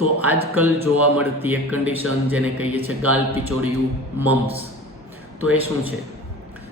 તો આજકાલ જોવા મળતી એક કન્ડિશન જેને કહીએ છીએ ગાલ પિચોડિયું મમ્સ તો એ શું છે?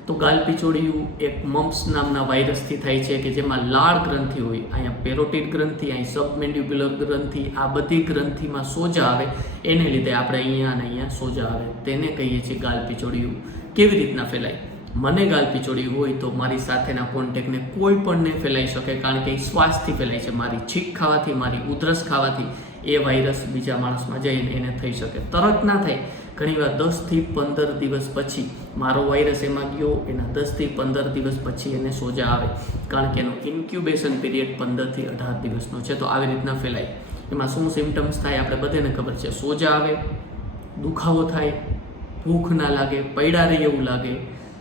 તો ગાલ પિચોડિયું એક મમ્સ નામના વાયરસથી થાય છે કે જેમાં લાળ ગ્રંથિ હોય, અહીંયા પેરોટિડ ગ્રંથિ, અહીં સબમેન્ડ્યુબ્યુલર ગ્રંથિ, આ બધી ગ્રંથિમાં સોજા આવે, એને લીધે આપણે અહીંયા અને અહીંયા સોજા આવે. તેને કહીએ છીએ ગાલ પિચોડિયું કેવી રીતના ફેલાય? મને ગાલ પિચોડિયું હોય તો મારી સાથેના કોન્ટેક્ટને કોઈ પણને ફેલાઈ શકે, કારણ કે એ શ્વાસથી ફેલાય છે. મારી છીક ખાવાથી, મારી ઉધરસ ખાવાથી એ વાયરસ બીજા માણસમાં જઈને એને થઈ શકે. તરત ના થાય. ઘણીવાર દસથી પંદર દિવસ પછી મારો વાયરસ એમાં ગયો, એના દસથી પંદર દિવસ પછી એને સોજા આવે, કારણ કે એનો ઇન્ક્યુબેશન પીરિયડ પંદરથી અઢાર દિવસનો છે, તો આવી રીતના ફેલાય. એમાં શું સિમ્ટમ્સ થાય આપણે બધાને ખબર છે. સોજા આવે, દુખાવો થાય, ભૂખ ના લાગે, પૈડા રહે એવું લાગે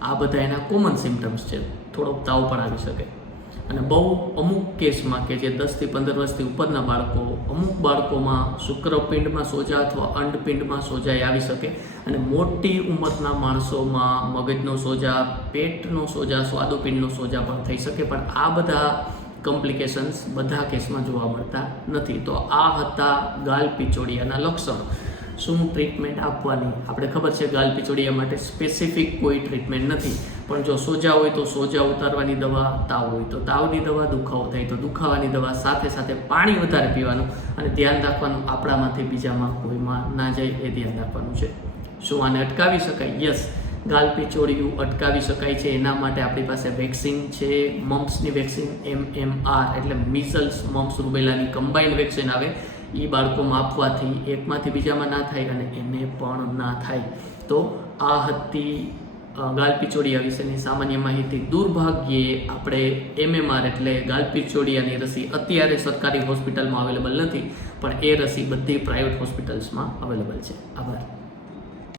આ બધા એના કોમન સિમ્ટમ્સ છે. થોડોક તાવ પણ આવી શકે. અને બહુ અમુક કેસમાં કે જે દસથી પંદર વર્ષથી ઉપરના બાળકો, અમુક બાળકોમાં શુક્રપિંડમાં સોજા અથવા અંડપિંડમાં સોજા આવી શકે. અને મોટી ઉંમરના માણસોમાં મગજનો સોજા, પેટનો સોજા, સ્વાદુપિંડનો સોજા પણ થઈ શકે. પણ આ બધા કોમ્પ્લિકેશન્સ બધા કેસમાં જોવા મળતા નથી. તો આ હતા ગાલ પિચોડિયાના લક્ષણો. શું ટ્રીટમેન્ટ આપવાની? આપણે ખબર છે ગાલ પિચોડિયા માટે સ્પેસિફિક કોઈ ટ્રીટમેન્ટ નથી. પણ જો સોજા હોય તો સોજા ઉતારવાની દવા, તાવ હોય તો તાવની દવા, દુખાવો થાય તો દુખાવાની દવા, સાથે સાથે પાણી વધારે પીવાનું અને ધ્યાન રાખવાનું આપણામાંથી બીજામાં કોઈમાં ના જાય એ ધ્યાન રાખવાનું છે. શું આને અટકાવી શકાય? યસ ગાલ પિચોડિયું અટકાવી શકાય છે. એના માટે આપણી પાસે વેક્સિન છે. મમ્સની વેક્સિન એમ એમ આર એટલે મિઝલ્સ મમ્સ રૂબેલાની કમ્બાઇન્ડ વેક્સિન આવે. એ બાળકોમાં આપવાથી એકમાંથી બીજામાં ના થાય અને એને પણ ના થાય. તો આ હતી ગાલપીચોડિયા વિશેની સામાન્ય માહિતી. દુર્ભાગ્યે આપણે એમએમઆર એટલે ગાલપીચોડિયાની રસી અત્યારે સરકારી હોસ્પિટલમાં અવેલેબલ નથી, પણ એ રસી બધી પ્રાઇવેટ હોસ્પિટલ્સમાં અવેલેબલ છે. આભાર.